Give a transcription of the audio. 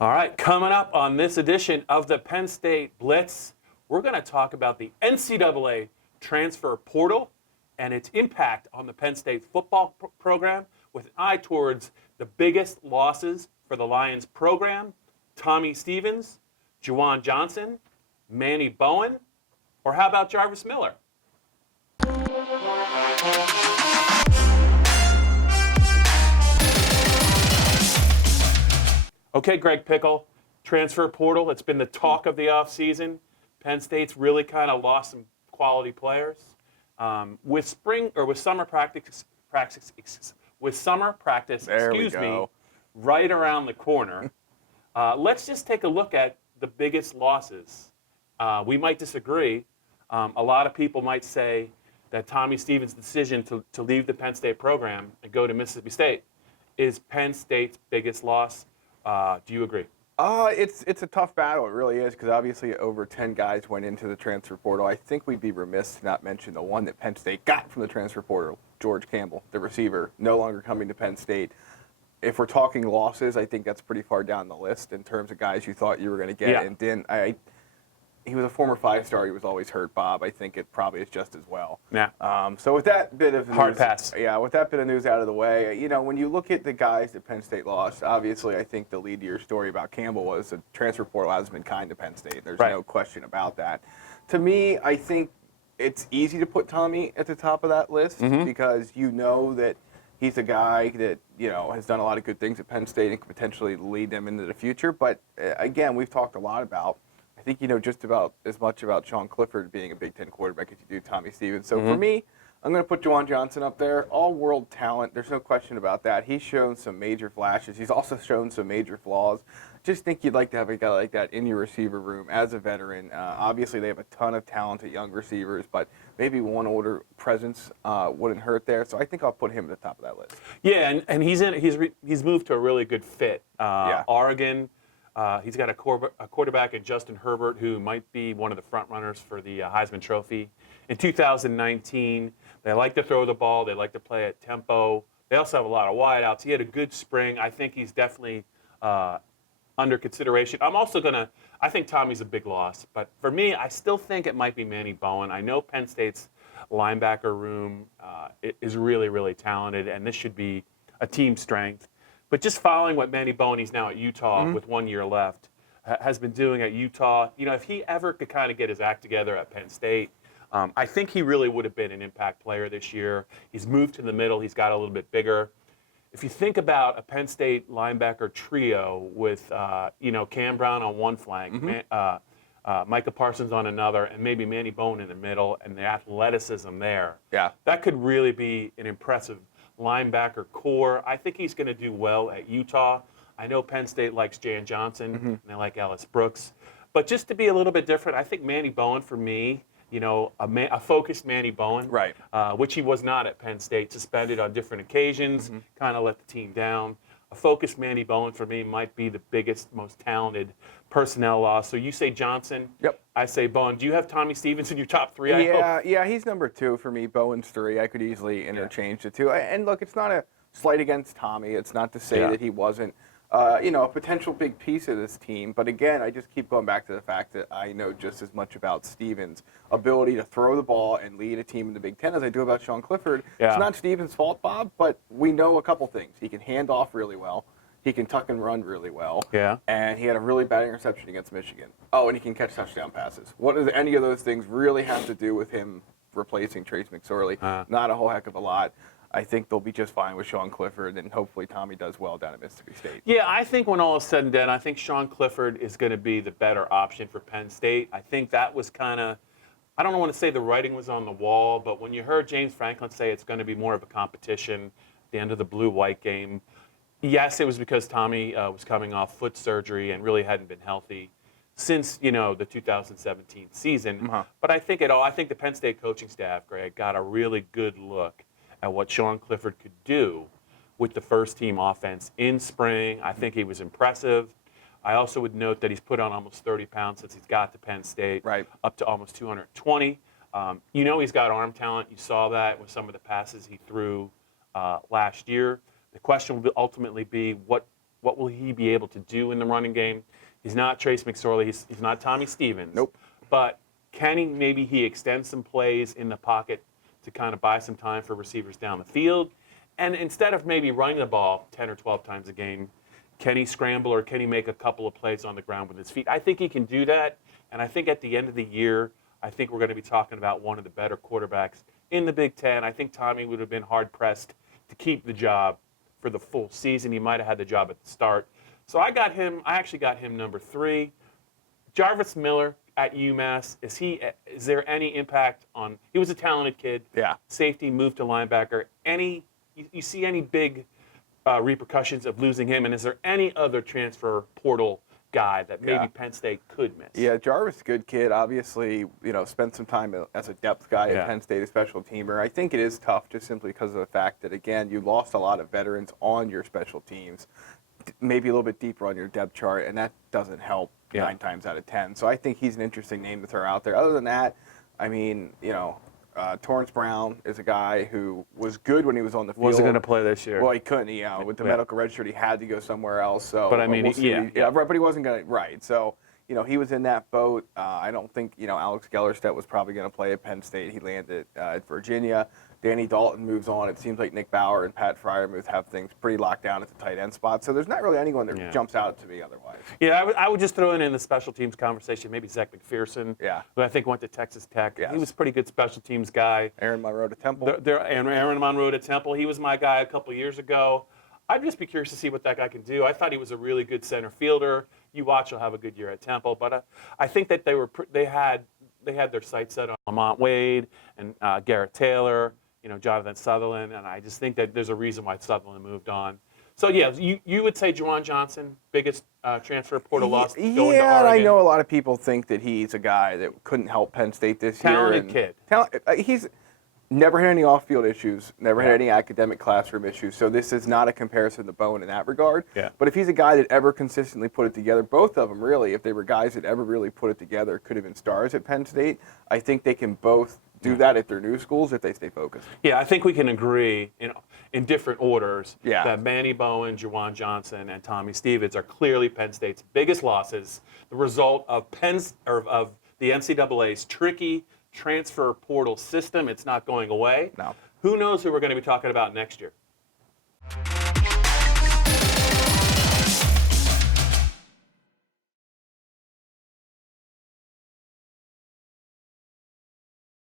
All right, coming up on this edition of the Penn State Blitz, we're going to talk about the NCAA transfer portal and its impact on the Penn State football program with an eye towards the biggest losses for the Lions program, Tommy Stevens, Juwan Johnson, Manny Bowen, or how about Jarvis Miller? Okay, Greg Pickel, transfer portal, it's been the talk of the offseason. Penn State's really kind of lost some quality players. With summer practice, right around the corner, let's just take a look at the biggest losses. We might disagree. A lot of people might say that Tommy Stevens' decision to leave the Penn State program and go to Mississippi State is Penn State's biggest loss. Do you agree? It's a tough battle. It really is, because obviously over 10 guys went into the transfer portal. I think we'd be remiss to not mention the one that Penn State got from the transfer portal, George Campbell, the receiver, no longer coming to Penn State. If we're talking losses, I think that's pretty far down the list in terms of guys you thought you were going to get and didn't. He was a former 5-star. He was always hurt, Bob. I think it probably is just as well. Yeah. So with that bit of news, hard pass. Yeah, with that bit of news out of the way, when you look at the guys that Penn State lost, obviously I think the lead to your story about Campbell was the transfer portal hasn't been kind to Penn State. There's no question about that. To me, I think it's easy to put Tommy at the top of that list because you know that he's a guy that has done a lot of good things at Penn State and could potentially lead them into the future. But again, we've talked a lot about. I think you know just about as much about Sean Clifford being a Big Ten quarterback as you do Tommy Stevens. So for me, I'm going to put Juwan Johnson up there. All-world talent. There's no question about that. He's shown some major flashes. He's also shown some major flaws. Just think you'd like to have a guy like that in your receiver room as a veteran. Obviously, they have a ton of talented young receivers, but maybe one older presence wouldn't hurt there. So I think I'll put him at the top of that list. Yeah, and he's moved to a really good fit. Oregon. He's got a quarterback in Justin Herbert, who might be one of the front runners for the Heisman Trophy. In 2019, they like to throw the ball. They like to play at tempo. They also have a lot of wideouts. He had a good spring. I think he's definitely under consideration. I think Tommy's a big loss. But for me, I still think it might be Manny Bowen. I know Penn State's linebacker room is really, really talented, and this should be a team strength. But just following what Manny Bowen, he's now at Utah with 1 year left, has been doing at Utah. If he ever could kind of get his act together at Penn State, I think he really would have been an impact player this year. He's moved to the middle. He's got a little bit bigger. If you think about a Penn State linebacker trio with, Cam Brown on one flank, Micah Parsons on another, and maybe Manny Bowen in the middle, and the athleticism there, that could really be an impressive linebacker core. I think he's going to do well at Utah. I know Penn State likes Jan Johnson, and they like Ellis Brooks. But just to be a little bit different, I think Manny Bowen for me, a focused Manny Bowen, which he was not at Penn State, suspended on different occasions, kind of let the team down. A focused Manny Bowen for me might be the biggest, most talented personnel loss. So you say Johnson. Yep. I say Bowen. Do you have Tommy Stevens in your top three? Yeah, he's number 2 for me. Bowen's 3. I could easily interchange the two. And look, it's not a slight against Tommy. It's not to say that he wasn't, a potential big piece of this team. But again, I just keep going back to the fact that I know just as much about Stevens' ability to throw the ball and lead a team in the Big Ten as I do about Sean Clifford. It's not Stevens' fault, Bob, but we know a couple things. He can hand off really well. He can tuck and run really well. Yeah. And he had a really bad interception against Michigan. Oh, and he can catch touchdown passes. What does any of those things really have to do with him replacing Trace McSorley? Not a whole heck of a lot. I think they'll be just fine with Sean Clifford, and hopefully Tommy does well down at Mississippi State. Yeah, I think when all is said and done, I think Sean Clifford is going to be the better option for Penn State. I think that was kind of, I don't want to say the writing was on the wall, but when you heard James Franklin say it's going to be more of a competition at the end of the blue-white game, yes, it was because Tommy was coming off foot surgery and really hadn't been healthy since, the 2017 season. But I think the Penn State coaching staff, Greg, got a really good look at what Sean Clifford could do with the first-team offense in spring. I think he was impressive. I also would note that he's put on almost 30 pounds since he's got to Penn State, up to almost 220. He's got arm talent. You saw that with some of the passes he threw last year. The question will ultimately be, what What will he be able to do in the running game? He's not Trace McSorley. He's not Tommy Stevens. Nope. But can he, maybe he extends some plays in the pocket to kind of buy some time for receivers down the field? And instead of maybe running the ball 10 or 12 times a game, can he scramble or can he make a couple of plays on the ground with his feet? I think he can do that. And I think at the end of the year, I think we're going to be talking about one of the better quarterbacks in the Big Ten. I think Tommy would have been hard-pressed to keep the job for the full season. He might have had the job at the start. So I actually got him number 3. Jarvis Miller at UMass, is there any impact on, he was a talented kid. Yeah. Safety, moved to linebacker. You see any big repercussions of losing him? And is there any other transfer portal guy that maybe Penn State could miss? Yeah, Jarvis, good kid. Obviously, spent some time as a depth guy at Penn State, a special teamer. I think it is tough just simply because of the fact that, again, you lost a lot of veterans on your special teams, maybe a little bit deeper on your depth chart, and that doesn't help 9 times out of 10. So I think he's an interesting name to throw out there. Other than that, I mean, Torrance Brown is a guy who was good when he was on the field. Wasn't going to play this year. Well, he couldn't. With the medical register, he had to go somewhere else. So, but I mean, but he wasn't going to. Right. So, he was in that boat. I don't think Alex Gellerstedt was probably going to play at Penn State. He landed at Virginia. Danny Dalton moves on. It seems like Nick Bauer and Pat Fryermuth have things pretty locked down at the tight end spot. So there's not really anyone that jumps out to me otherwise. Yeah, I would just throw in the special teams conversation, maybe Zach McPherson, who I think went to Texas Tech. Yes. He was a pretty good special teams guy. Aaron Monroe to Temple. Aaron Monroe to Temple. He was my guy a couple years ago. I'd just be curious to see what that guy can do. I thought he was a really good center fielder. You watch, he'll have a good year at Temple. But I think that they had their sights set on Lamont Wade and Garrett Taylor, Jonathan Sutherland, and I just think that there's a reason why Sutherland moved on. So, yeah, you would say Juwan Johnson, biggest transfer portal loss going to Oregon. Yeah, and I know a lot of people think that he's a guy that couldn't help Penn State this Talented year. kid. He's never had any off-field issues, never had any academic classroom issues, so this is not a comparison to Bowen in that regard. Yeah. But if he's a guy that ever consistently put it together, both of them really, if they were guys that ever really put it together, could have been stars at Penn State, I think they can both do that at their new schools if they stay focused. Yeah, I think we can agree in different orders that Manny Bowen, Juwan Johnson, and Tommy Stevens are clearly Penn State's biggest losses, the result of the NCAA's tricky transfer portal system. It's not going away. No. Who knows who we're going to be talking about next year?